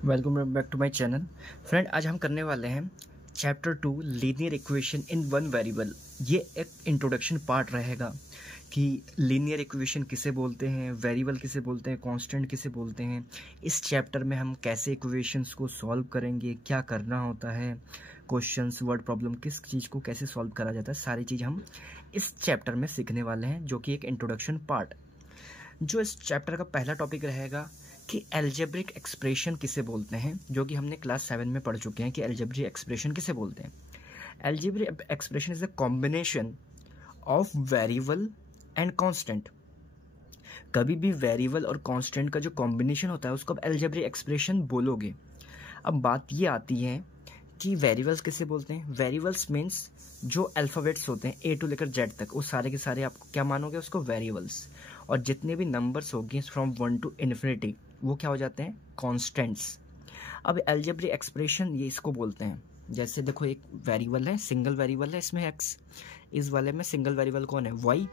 Welcome back to my channel. Friend, आज हम करने वाले हैं chapter 2 linear equation in one variable. ये एक इंट्रोडक्शन पार्ट रहेगा कि लीनियर इक्वेशन किसे बोलते हैं, वेरिएबल किसे बोलते हैं, कांस्टेंट किसे बोलते हैं। इस चैप्टर में हम कैसे इक्वेशंस को सॉल्व करेंगे, क्या करना होता है, क्वेश्चंस, वर्ड प्रॉब्लम, किस चीज़ को कैसे सॉल्व करा जाता है, सारी चीज़ हम इस चैप्टर में सीखने वाले हैं, जो कि एक इंट्रोडक्शन पार्ट। जो इस चैप्टर का पहला टॉपिक रहेगा कि अलजेब्रिक एक्सप्रेशन किसे बोलते हैं, जो कि हमने क्लास 7 में पढ़ चुके हैं कि अलजेब्रिक एक्सप्रेशन किसे बोलते हैं। Algebraic expression is a combination of variable and constant. कभी भी वेरिएबल और कांस्टेंट का जो कॉम्बिनेशन होता है उसको आप अलजेब्रिक एक्सप्रेशन बोलोगे। अब बात ये आती है कि वेरिएबल्स किसे बोलते हैं। वेरिएबल्स मीन्स जो अल्फ़ाबेट्स होते हैं ए टू लेकर जेड तक, वो सारे के सारे आप क्या मानोगे उसको, वेरिएबल्स। और जितने भी नंबर्स होंगे फ्रॉम 1 टू इन्फिनिटी, वो क्या हो जाते हैं, कॉन्स्टेंट्स। अब अलजेब्रिक एक्सप्रेशन ये इसको बोलते हैं। जैसे देखो, एक वेरिएबल है, सिंगल वेरिएबल है, इसमें एक्स। इस वाले में सिंगल वेरिएबल कौन है, वाई।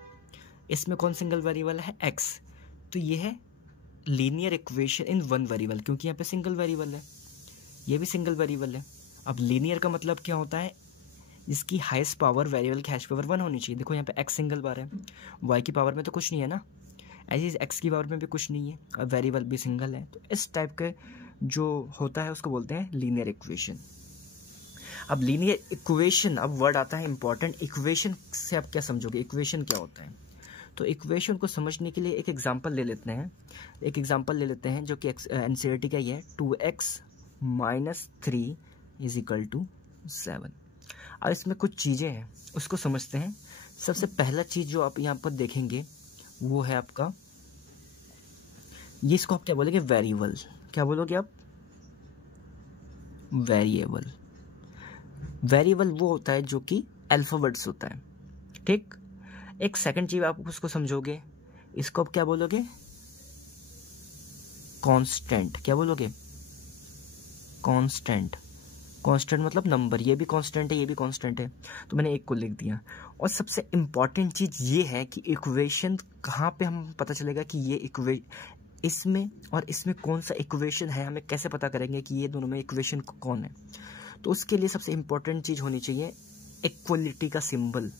इसमें कौन सिंगल वेरिएबल है, एक्स। तो ये है linear equation in one variable, क्योंकि यहाँ पे सिंगल वेरिएबल है, ये भी सिंगल वेरिएबल है। अब लीनियर का मतलब क्या होता है, जिसकी हाईएस्ट पावर वेरिएबल की हाईएस्ट पावर 1 होनी चाहिए। देखो यहाँ पे एक्स सिंगल बार है, वाई की पावर में तो कुछ नहीं है ना, ऐसे एक्स की पावर में भी कुछ नहीं है, और वेरिएबल भी सिंगल है। तो इस टाइप के जो होता है उसको बोलते हैं लीनियर इक्वेशन। अब लीनियर इक्वेशन, अब वर्ड आता है इंपॉर्टेंट। इक्वेशन से आप क्या समझोगे, इक्वेशन क्या होता है। तो इक्वेशन को समझने के लिए एक एग्जांपल ले लेते हैं, जो कि एनसीईआरटी का ही है, 2x - 3 = 7। अब इसमें कुछ चीज़ें हैं, उसको समझते हैं। सबसे पहला चीज़ जो आप यहाँ पर देखेंगे वो है आपका, ये इसको आप क्या बोलोगे, वेरिएबल। क्या बोलोगे आप, वेरिएबल। वेरिएबल वो होता है जो कि अल्फाबेट्स होता है, ठीक। एक सेकंड चीज आप उसको समझोगे, इसको आप क्या बोलोगे, कांस्टेंट। क्या बोलोगे, कांस्टेंट। कांस्टेंट मतलब नंबर, ये भी कांस्टेंट है, ये भी कांस्टेंट है, तो मैंने एक को लिख दिया। और सबसे इंपॉर्टेंट चीज ये है कि इक्वेशन कहाँ पे हम पता चलेगा कि ये इसमें और इसमें कौन सा इक्वेशन है, हमें कैसे पता करेंगे कि ये दोनों में इक्वेशन कौन है। तो उसके लिए सबसे इंपॉर्टेंट चीज होनी चाहिए इक्वलिटी का सिंबल।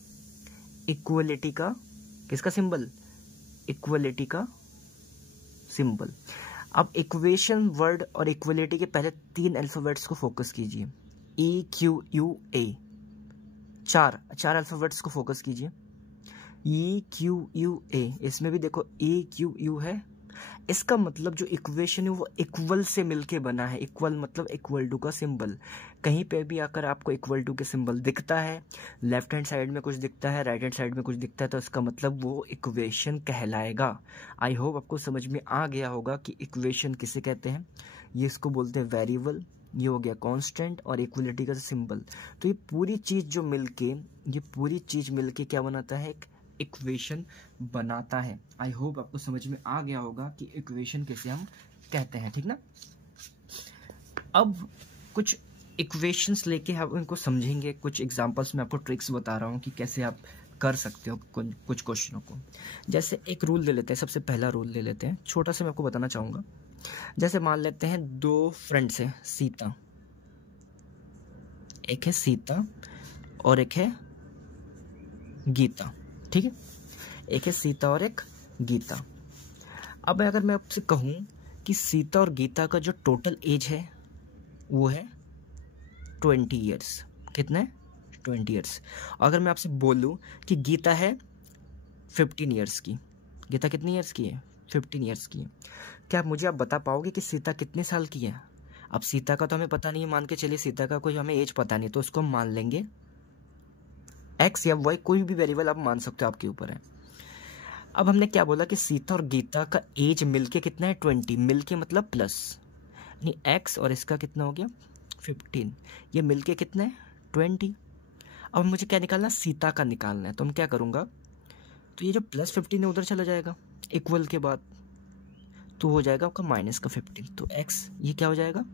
इक्वलिटी का किसका सिंबल, इक्वलिटी का सिंबल। अब इक्वेशन वर्ड और इक्वलिटी के पहले 3 अल्फाबेट्स को फोकस कीजिए, EQUA। चार अल्फाबेट्स को फोकस कीजिए, EQUA। इसमें भी देखो EQU है। इसका मतलब जो इक्वेशन है वो इक्वल से मिलके बना है। इक्वल मतलब इक्वल टू का सिंबल। कहीं पे भी आकर आपको इक्वल टू के सिंबल दिखता है, लेफ्ट हैंड साइड में कुछ दिखता है, राइट हैंड साइड में कुछ दिखता है, तो इसका मतलब वो इक्वेशन कहलाएगा। आई होप आपको समझ में आ गया होगा कि इक्वेशन किसे कहते हैं। ये इसको बोलते हैं वेरिएबल, ये हो गया कांस्टेंट, और इक्वलिटी का सिंबल। तो ये पूरी चीज मिलके क्या बनाता है, एक इक्वेशन बनाता है। आई होप आपको समझ में आ गया होगा कि इक्वेशन कैसे हम कहते हैं, ठीक ना। अब कुछ इक्वेशंस लेके हम इनको समझेंगे, कुछ एग्जांपल्स में आपको ट्रिक्स बता रहा हूँ कि कैसे आप कर सकते हो कुछ क्वेश्चनों को। जैसे एक रूल ले लेते हैं, सबसे पहला रूल ले लेते हैं, छोटा सा मैं आपको बताना चाहूंगा। जैसे मान लेते हैं 2 फ्रेंड्स हैं, सीता, एक है सीता और एक है गीता, ठीक है। एक है सीता और एक गीता। अब अगर मैं आपसे कहूं कि सीता और गीता का जो टोटल एज है वो है 20 ईयर्स। कितना है, 20 ईयर्स। अगर मैं आपसे बोलूं कि गीता है 15 ईयर्स की, गीता कितनी ईयर्स की है, 15 ईयर्स की है, क्या मुझे आप बता पाओगे कि सीता कितने साल की है। अब सीता का तो हमें पता नहीं है, मान के चलिए सीता का कोई हमें एज पता नहीं, तो उसको हम मान लेंगे एक्स या वाई, कोई भी वेरिएबल आप मान सकते हो, आपके ऊपर है। अब हमने क्या बोला कि सीता और गीता का एज मिलके कितना है, 20। मिलके मतलब प्लस, यानी एक्स और इसका कितना हो गया, 15। ये मिलके कितना है, 20। अब मुझे क्या निकालना, सीता का निकालना है। तो हम क्या करूँगा, तो ये जो +15 है उधर चला जाएगा इक्वल के बाद, तो हो जाएगा आपका -15। तो एक्स ये क्या हो जाएगा,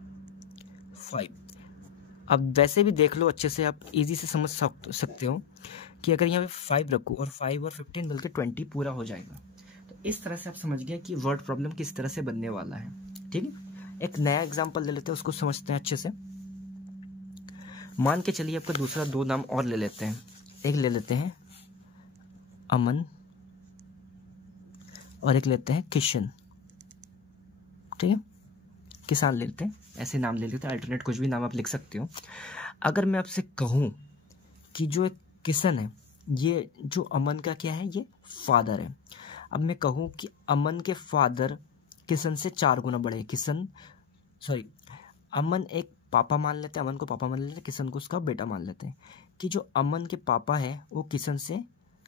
5। अब वैसे भी देख लो अच्छे से, आप इजी से समझ सकते हो कि अगर यहाँ पे 5 रखूँ और 5 और 15 मिलकर 20 पूरा हो जाएगा। तो इस तरह से आप समझ गए कि वर्ड प्रॉब्लम किस तरह से बनने वाला है, ठीक है। एक नया एग्जांपल ले लेते हैं, उसको समझते हैं अच्छे से। मान के चलिए आपका दूसरा 2 नाम और ले लेते हैं। एक ले लेते हैं अमन और एक लेते हैं किशन। ठीक है, किसान ले लेते हैं, ऐसे नाम ले लेते हैं, अल्टरनेट कुछ भी नाम आप लिख सकते हो। अगर मैं आपसे कहूँ कि जो एक किशन है, ये जो अमन का क्या है, ये फादर है। अब मैं कहूँ कि अमन के फादर किशन से 4 गुना बड़े हैं। अमन एक पापा मान लेते हैं, अमन को पापा मान लेते हैं, किशन को उसका बेटा मान लेते हैं। कि जो अमन के पापा है वो किशन से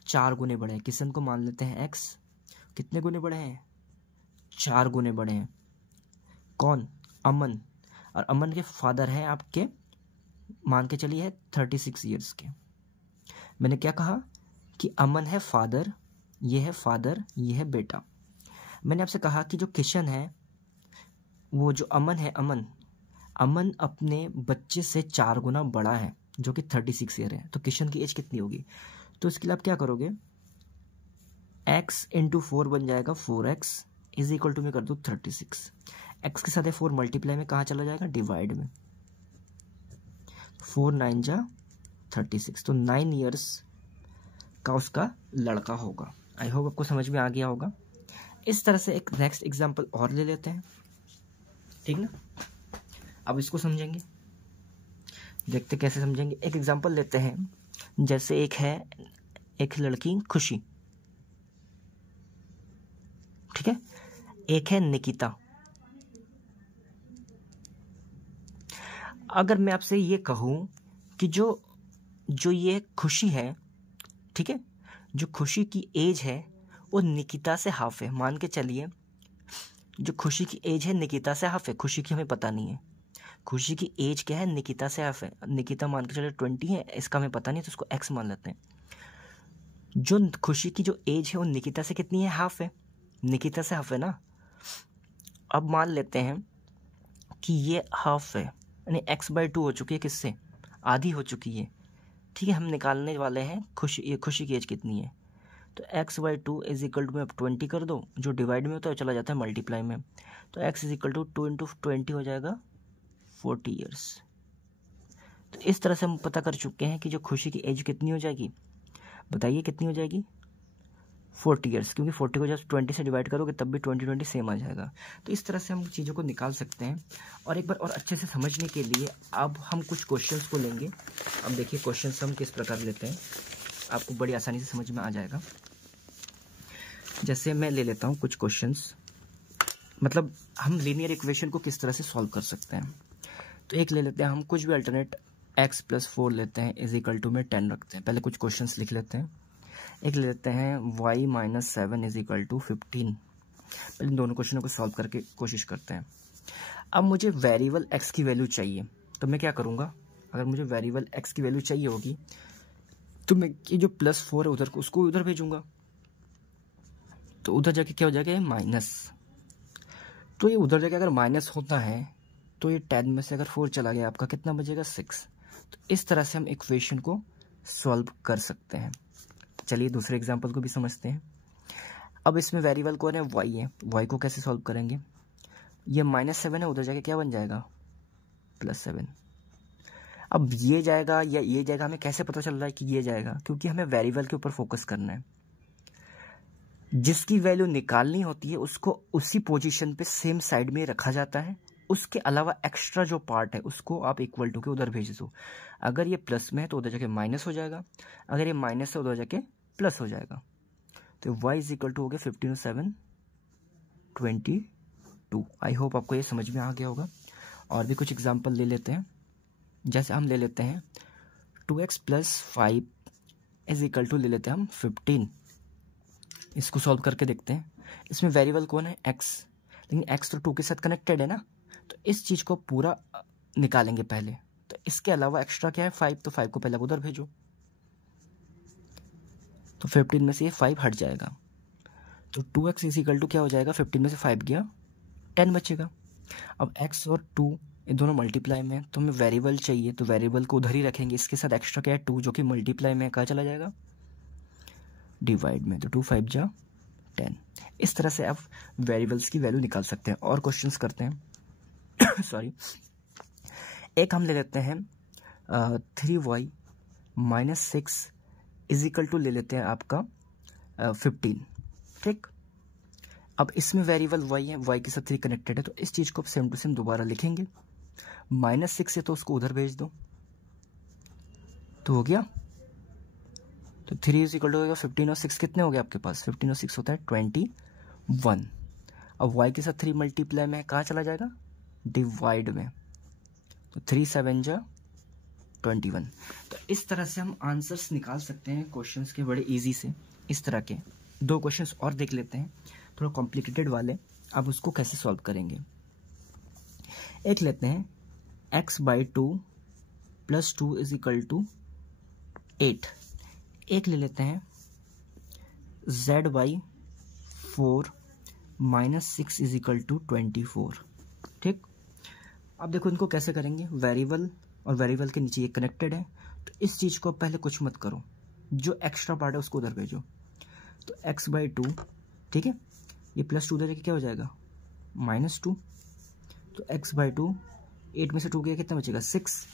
4 गुने बड़े हैं। किशन को मान लेते हैं एक्स, कितने गुने बड़े हैं, 4 गुने बड़े हैं। कौन, अमन। और अमन के फादर है आपके, मान के चलिए 36 ईयर्स के। मैंने क्या कहा कि अमन है फादर, ये है फादर, ये है बेटा। मैंने आपसे कहा कि जो किशन है, वो जो अमन है, अमन अपने बच्चे से 4 गुना बड़ा है, जो कि 36 ईयर है। तो किशन की एज कितनी होगी? तो इसके लिए आप क्या करोगे, x इंटू 4 बन जाएगा 4x इज इक्वल टू, मैं कर दूँ 36। x के साथ 4 मल्टीप्लाई में कहाँ चला जाएगा, डिवाइड में। 4 9 जा 36, तो 9 ईयर्स का उसका लड़का होगा। आई होप आपको समझ में आ गया होगा। इस तरह से एक नेक्स्ट एग्जांपल और ले लेते हैं, ठीक ना। अब इसको समझेंगे, देखते कैसे समझेंगे। एक एग्जांपल लेते हैं, जैसे एक लड़की खुशी, ठीक है, एक है निकिता। अगर मैं आपसे ये कहूं कि जो ये खुशी है, ठीक है, जो खुशी की एज है वो निकिता से हाफ है। मान के चलिए जो खुशी की एज है निकिता से हाफ है, खुशी की हमें पता नहीं है, खुशी की एज क्या है, निकिता से हाफ है। निकिता मान के चलिए 20 है, इसका हमें पता नहीं, तो उसको एक्स मान लेते हैं। जो खुशी की जो एज है वो निकिता से कितनी है, हाफ है, निकिता से हाफ है ना। अब मान लेते हैं कि ये हाफ है, यानी x/2 हो चुकी है, किससे, आधी हो चुकी है। ठीक है, हम निकालने वाले हैं खुशी की एज कितनी है। तो x/2 इज इक्वल टू, में 20 कर दो, जो डिवाइड में होता है चला जाता है मल्टीप्लाई में। तो x is equal to 2 into 20 हो जाएगा 40 ईयर्स। तो इस तरह से हम पता कर चुके हैं कि जो खुशी की एज कितनी हो जाएगी, बताइए कितनी हो जाएगी, 40 ईयर्स, क्योंकि 40 को जब 20 से डिवाइड करोगे तब भी 20 सेम आ जाएगा। तो इस तरह से हम चीज़ों को निकाल सकते हैं। और एक बार और अच्छे से समझने के लिए अब हम कुछ क्वेश्चंस को लेंगे। अब देखिए क्वेश्चंस हम किस प्रकार लेते हैं, आपको बड़ी आसानी से समझ में आ जाएगा। जैसे मैं ले लेता हूँ कुछ क्वेश्चंस, मतलब हम लीनियर इक्वेशन को किस तरह से सॉल्व कर सकते हैं। तो एक ले लेते हैं हम, कुछ भी अल्टरनेट x+4 लेते हैं इज इक्वल टू में 10 रखते हैं। पहले कुछ क्वेश्चंस लिख लेते हैं। एक ले लेते हैं y-7 इज इक्वल टू 15। पहले दोनों क्वेश्चनों को सॉल्व करके कोशिश करते हैं। अब मुझे वेरिएबल x की वैल्यू चाहिए, तो मैं क्या करूँगा, अगर मुझे वेरिएबल x की वैल्यू चाहिए होगी तो मैं ये जो +4 है उधर को, उसको उधर भेजूंगा, तो उधर जाके क्या हो जाएगा, माइनस। तो ये उधर जाके अगर माइनस होता है तो ये 10 में से अगर 4 चला गया, आपका कितना बचेगा, 6। तो इस तरह से हम इक्वेशन को सॉल्व कर सकते हैं। चलिए दूसरे एग्जांपल को भी समझते हैं। अब इसमें वेरिएबल कौन है, y है। y को कैसे सॉल्व करेंगे, ये -7 है, उधर जाके क्या बन जाएगा, +7। अब ये जाएगा या ये जाएगा, हमें कैसे पता चल रहा है कि ये जाएगा, क्योंकि हमें वेरिएबल के ऊपर फोकस करना है। जिसकी वैल्यू निकालनी होती है उसको उसी पोजीशन पे सेम साइड में रखा जाता है, उसके अलावा एक्स्ट्रा जो पार्ट है उसको आप इक्वल टू के उधर भेज दो। अगर ये प्लस में है तो उधर जाके माइनस हो जाएगा, अगर ये माइनस है उधर जाके प्लस हो जाएगा। तो y इज इक्वल टू हो गया 15 और 7 22। आई होप आपको ये समझ में आ गया होगा। और भी कुछ एग्जांपल ले लेते हैं। जैसे हम ले लेते हैं 2x + 5 इज इक्वल टू ले लेते हैं हम 15। इसको सॉल्व करके देखते हैं। इसमें वेरिएबल कौन है, x, लेकिन x तो 2 के साथ कनेक्टेड है ना, तो इस चीज़ को पूरा निकालेंगे पहले। तो इसके अलावा एक्स्ट्रा क्या है, 5, तो 5 को पहले उधर भेजो, तो 15 में से ये 5 हट जाएगा। तो 2x इज इक्वल टू क्या हो जाएगा, 15 में से 5 गया 10 बचेगा। अब x और 2 ये दोनों मल्टीप्लाई में, तो हमें वेरिएबल चाहिए, तो वेरिएबल को उधर ही रखेंगे। इसके साथ एक्स्ट्रा क्या है, 2, जो कि मल्टीप्लाई में कहाँ चला जाएगा, डिवाइड में। तो 2 5 जा 10। इस तरह से आप वेरिएबल्स की वैल्यू निकाल सकते हैं। और क्वेश्चंस करते हैं। सॉरी, एक हम ले लेते हैं 3y minus 6 is equal to ले लेते हैं आपका 15, ठीक। अब इसमें वेरिएबल y है, y के साथ 3 कनेक्टेड है, तो इस चीज़ को आप सेम टू सेम दोबारा लिखेंगे। -6 है तो उसको उधर भेज दो, तो हो गया। तो 3 इज इक्वल टू हो गया 15 और 6 कितने हो गए आपके पास, 15 और 6 होता है 21। अब y के साथ 3 मल्टीप्लाई में कहाँ चला जाएगा, डिवाइड में, तो 3 7 जा 21। तो इस तरह से हम आंसर्स निकाल सकते हैं क्वेश्चंस के बड़े इजी से। इस तरह के 2 क्वेश्चंस और देख लेते हैं, थोड़ा कॉम्प्लिकेटेड वाले। अब उसको कैसे सॉल्व करेंगे, एक लेते हैं x/2 + 2 = 8। एक ले लेते हैं z/4 - 6 = 24, ठीक। अब देखो इनको कैसे करेंगे, वेरिएबल और वेरिएबल के नीचे ये कनेक्टेड है, तो इस चीज़ को पहले कुछ मत करो, जो एक्स्ट्रा पार्ट है उसको उधर भेजो। तो x/2, ठीक है, ये +2 उधर जाके क्या हो जाएगा, -2। तो x/2, 8 में से 2 गया कितना बचेगा, 6।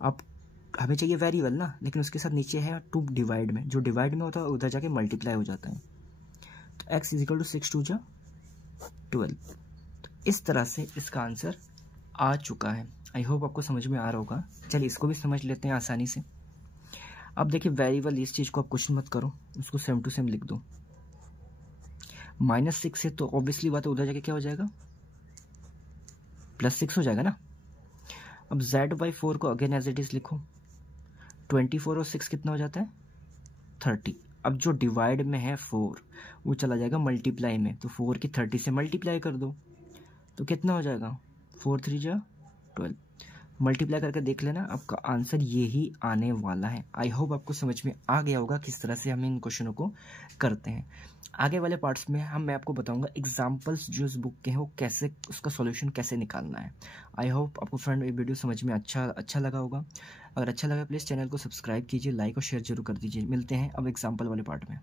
अब हमें चाहिए वेरिएबल ना, लेकिन उसके साथ नीचे है 2 डिवाइड में, जो डिवाइड में होता है उधर जाके मल्टीप्लाई हो जाता है। तो x = 6 2 जा 12। तो इस तरह से इसका आंसर आ चुका है। आई होप आपको समझ में आ रहा होगा। चलिए इसको भी समझ लेते हैं आसानी से। अब देखिए वेरिएबल, इस चीज़ को आप कुछ मत करो, उसको सेम टू सेम लिख दो। -6 है तो ऑब्वियसली बात है उधर जाके क्या हो जाएगा, +6 हो जाएगा ना। अब z/4 को अगेन एज इट इज लिखो, 24 और 6 कितना हो जाता है, 30। अब जो डिवाइड में है 4 वो चला जाएगा मल्टीप्लाई में, तो 4 की 30 से मल्टीप्लाई कर दो, तो कितना हो जाएगा, 4 3 जा 12। मल्टीप्लाई करके देख लेना, आपका आंसर ये ही आने वाला है। आई होप आपको समझ में आ गया होगा किस तरह से हम इन क्वेश्चनों को करते हैं। आगे वाले पार्ट्स में मैं आपको बताऊंगा एग्जाम्पल्स जो इस बुक के हैं वो कैसे, उसका सॉल्यूशन कैसे निकालना है। आई होप आपको फ्रेंड ये वीडियो समझ में अच्छा लगा होगा। अगर अच्छा लगा प्लीज़ चैनल को सब्सक्राइब कीजिए, लाइक और शेयर जरूर कर दीजिए। मिलते हैं अब एग्जाम्पल वाले पार्ट में।